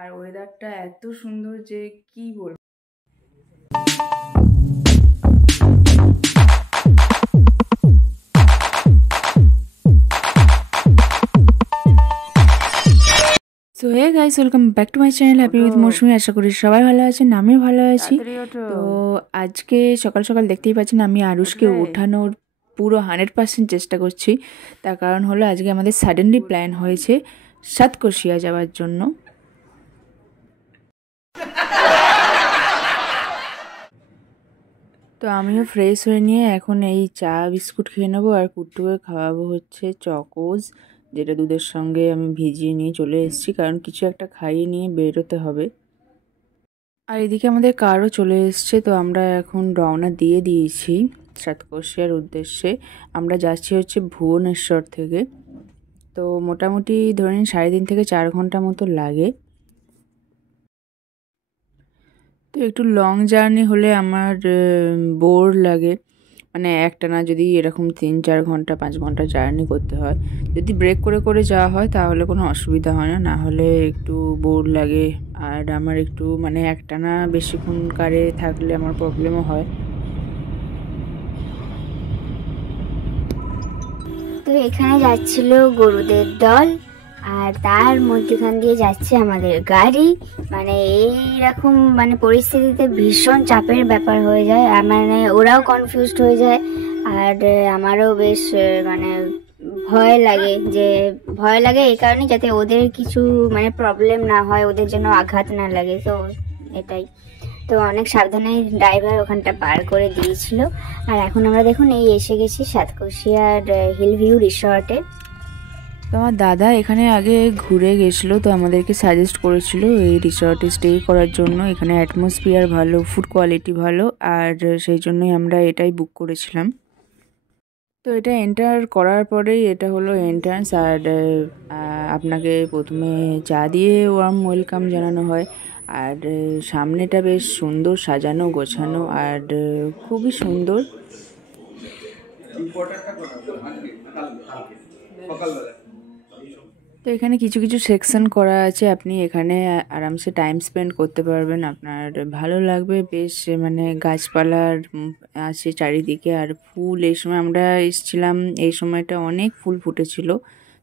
আর ওয়েদারটা এত সুন্দর যে কি বলবো। So hey guys, welcome back to my channel happy with Mousumi. আশা করি সবাই ভালো আছেন, আমিও ভালো আছি। তো আজকে সকাল সকাল দেখতেই পাচ্ছেন আমি আরুষকে ওঠানোর পুরো 100% চেষ্টা করছি। তার কারণ হলো আজকে আমাদের সাডেনলি প্ল্যান হয়েছে সাতকোশিয়া যাওয়ার জন্য। তো আমিও ফ্রেশ হয়ে নিয়ে এখন এই চা বিস্কুট খেয়ে নেবো, আর কুট্টুকে খাওয়াবো হচ্ছে চকোজ, যেটা দুধের সঙ্গে আমি ভিজিয়ে নিয়ে চলে এসেছি, কারণ কিছু একটা খাইয়ে নিয়ে বেরোতে হবে। আর এদিকে আমাদের কারও চলে এসছে, তো আমরা এখন রওনা দিয়ে দিয়েছি সাতকোশিয়ার উদ্দেশ্যে। আমরা যাচ্ছি হচ্ছে ভুবনেশ্বর থেকে। তো মোটামুটি ধরে নিন 3.5 থেকে 4 ঘন্টা মতো লাগে। তো একটু লং জার্নি হলে আমার বোর লাগে, মানে একটানা যদি এরকম 3-4 ঘন্টা 5 ঘন্টা জার্নি করতে হয়। যদি ব্রেক করে করে যাওয়া হয় তাহলে কোনো অসুবিধা হয় না, না হলে একটু বোর লাগে। আর আমার একটু মানে একটানা বেশিক্ষণ কারে থাকলে আমার প্রবলেমও হয়। তো এখানে যাচ্ছিল গরুদের দল, আর তার মধ্যখান দিয়ে যাচ্ছে আমাদের গাড়ি। মানে এইরকম মানে পরিস্থিতিতে ভীষণ চাপের ব্যাপার হয়ে যায়, আর মানে ওরাও কনফিউজড হয়ে যায়, আর আমারও বেশ মানে ভয় লাগে এই কারণে, যাতে ওদের কিছু মানে প্রবলেম না হয়, ওদের জন্য আঘাত না লাগে। তো এটাই, তো অনেক সাবধানে ড্রাইভার ওখানটা পার করে দিয়েছিল। আর এখন আমরা দেখুন এই এসে গেছি সাতকোশিয়ার হিল ভিউ রিসর্টে। তো আমার দাদা এখানে আগে ঘুরে গেছিলো, তো আমাদেরকে সাজেস্ট করেছিল এই রিসর্টে স্টে করার জন্য। এখানে অ্যাটমসফিয়ার ভালো, ফুড কোয়ালিটি ভালো, আর সেই জন্যই আমরা এটাই বুক করেছিলাম। তো এটা এন্টার করার পরেই এটা হলো এন্ট্রান্স, আর আপনাকে প্রথমে চা দিয়ে ওয়ার্ম ওয়েলকাম জানানো হয়। আর সামনেটা বেশ সুন্দর সাজানো গোছানো, আর খুবই সুন্দর। তো এখানে কিছু কিছু সেকশন করা আছে, আপনি এখানে আরামসে টাইম স্পেন্ড করতে পারবেন, আপনার ভালো লাগবে বেশ। মানে গাছপালার আছে চারিদিকে, আর ফুল এই সময় আমরা এসেছিলাম এই সময়টা অনেক ফুল ফুটেছিল।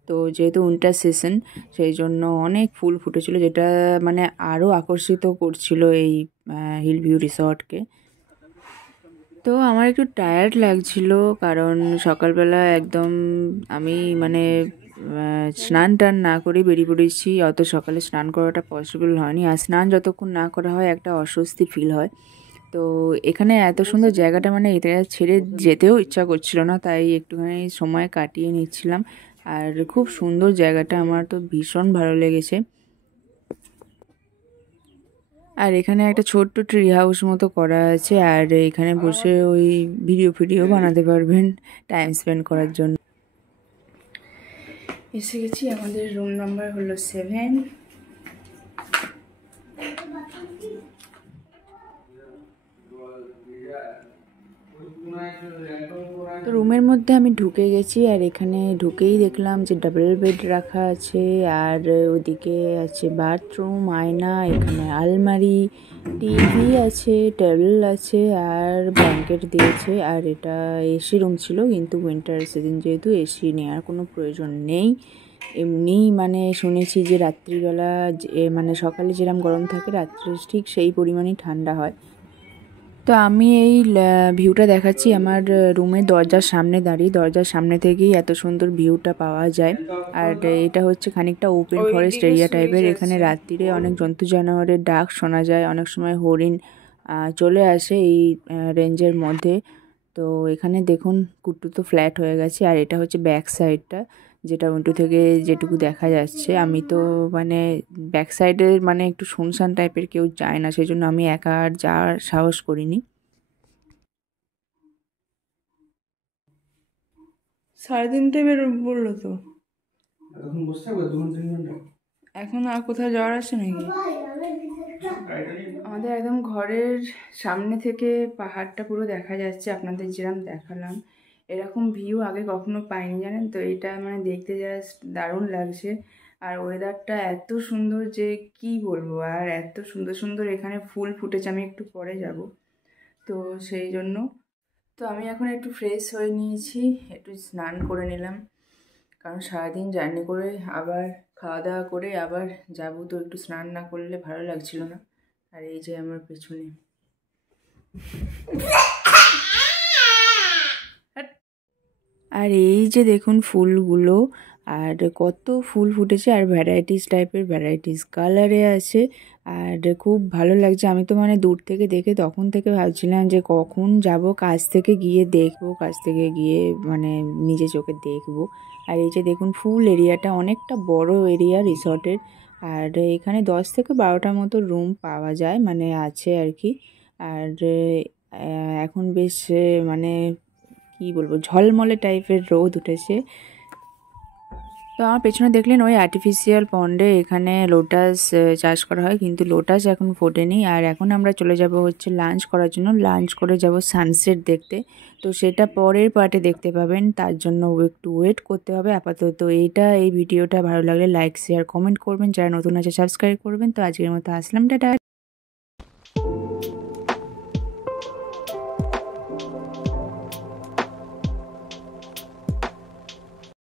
তো যেহেতু উইন্টার সিজন, সেই জন্য অনেক ফুল ফুটেছিল, যেটা মানে আরও আকর্ষিত করছিল এই হিল ভিউ রিসর্টকে। তো আমার একটু টায়ার্ড লাগছিল, কারণ সকালবেলা একদম আমি মানে স্নান টান না করে বেরিয়ে পড়েছি। অত সকালে স্নান করাটা পসিবল হয়নি, আর স্নান যতক্ষণ না করা হয় একটা অস্বস্তি ফিল হয়। তো এখানে এত সুন্দর জায়গাটা মানে এটা ছেড়ে যেতেও ইচ্ছা করছিল না, তাই একটুখানি সময় কাটিয়ে নিচ্ছিলাম। আর খুব সুন্দর জায়গাটা, আমার তো ভীষণ ভালো লেগেছে। আর এখানে একটা ছোট্ট ট্রি হাউস মতো করা আছে, আর এখানে বসে ওই ভিডিও বানাতে পারবেন টাইম স্পেন্ড করার জন্য। এসে গেছি, আমাদের রুম নাম্বার হলো 7। তো রুমের মধ্যে আমি ঢুকে গেছি, আর এখানে ঢুকেই দেখলাম যে ডাবল বেড রাখা আছে, আর ওদিকে আছে বাথরুম, আয়না, এখানে আলমারি, টিভি আছে, টেবিল আছে, আর ব্ল্যাঙ্কেট দিয়েছে। আর এটা এসি রুম ছিল, কিন্তু উইন্টার সিজন যেহেতু এসি নেওয়ার কোনো প্রয়োজন নেই। এমনি মানে শুনেছি যে রাত্রিবেলা মানে সকালে যেরকম গরম থাকে, রাত্রে ঠিক সেই পরিমাণই ঠান্ডা হয়। তো আমি এই ভিউটা দেখাচ্ছি আমার রুমের দরজার সামনে দাঁড়িয়ে। দরজার সামনে থেকেই এত সুন্দর ভিউটা পাওয়া যায়। আর এটা হচ্ছে খানিকটা ওপেন ফরেস্ট এরিয়া টাইপের। এখানে রাত্রিরে অনেক জন্তু জানোয়ারের ডাক শোনা যায়, অনেক সময় হরিণ চলে আসে এই রেঞ্জের মধ্যে। তো এখানে দেখুন কুট্টু তো ফ্ল্যাট হয়ে গেছে, আর এটা হচ্ছে ব্যাক সাইডটা, যেটা উইন্ডো থেকে যেটুকু দেখা যাচ্ছে। আমি তো মানে ব্যাক সাইডে মানে একটু শুনশান টাইপের, কেউ যায় না, সেই জন্য আমি একা আর যাওয়ার সাহস করিনি। 3:30 বললো তো, এখন আর কোথাও যাওয়ার আছে নাকি? আমাদের একদম ঘরের সামনে থেকে পাহাড়টা পুরো দেখা যাচ্ছে, আপনাদের যেরকম দেখালাম। এরকম ভিউ আগে কখনো পাইনি জানেন তো, এটা মানে দেখতে জাস্ট দারুণ লাগছে। আর ওয়েদারটা এত সুন্দর যে কি বলবো, আর এত সুন্দর সুন্দর এখানে ফুল ফুটেছে, আমি একটু পরে যাব। তো সেই জন্য তো আমি এখন একটু ফ্রেশ হয়ে নিয়েছি, একটু স্নান করে নিলাম, কারণ সারাদিন জার্নি করে আবার খাওয়া দাওয়া করে আবার যাব, তো একটু স্নান না করলে ভালো লাগছিল না। আর এই যে আমার পেছনে আর এই যে দেখুন ফুলগুলো, আর কত ফুল ফুটেছে, আর ভ্যারাইটিস টাইপের ভ্যারাইটিস কালারে আছে, আর খুব ভালো লাগছে। আমি তো মানে দূর থেকে দেখে তখন থেকে ভাবছিলাম যে কখন যাব, কাছ থেকে গিয়ে দেখবো, কাছ থেকে গিয়ে মানে নিজে চোখে দেখবো। আর এই যে দেখুন ফুল এরিয়াটা অনেকটা বড় এরিয়া রিসর্টের, আর এখানে 10 থেকে 12টার মতো রুম পাওয়া যায়, মানে আছে আর কি। আর এখন বেশ মানে কি বলবো, ঝলমলে টাইপের রোদ উঠেছে। তো আমার পেছনে দেখলেন ওই আর্টিফিশিয়াল পন্ডে এখানে লোটাস চাষ করা হয়, কিন্তু লোটাস এখন ফোটেনি। আর এখন আমরা চলে যাব হচ্ছে লাঞ্চ করার জন্য, লাঞ্চ করে যাব সানসেট দেখতে। তো সেটা পরের পার্টে দেখতে পাবেন, তার জন্য একটু ওয়েট করতে হবে। আপাতত এই ভিডিওটা ভালো লাগলে লাইক শেয়ার কমেন্ট করবেন, যারা নতুন আছে সাবস্ক্রাইব করবেন। তো আজকের মতো আসলাম, টাটা।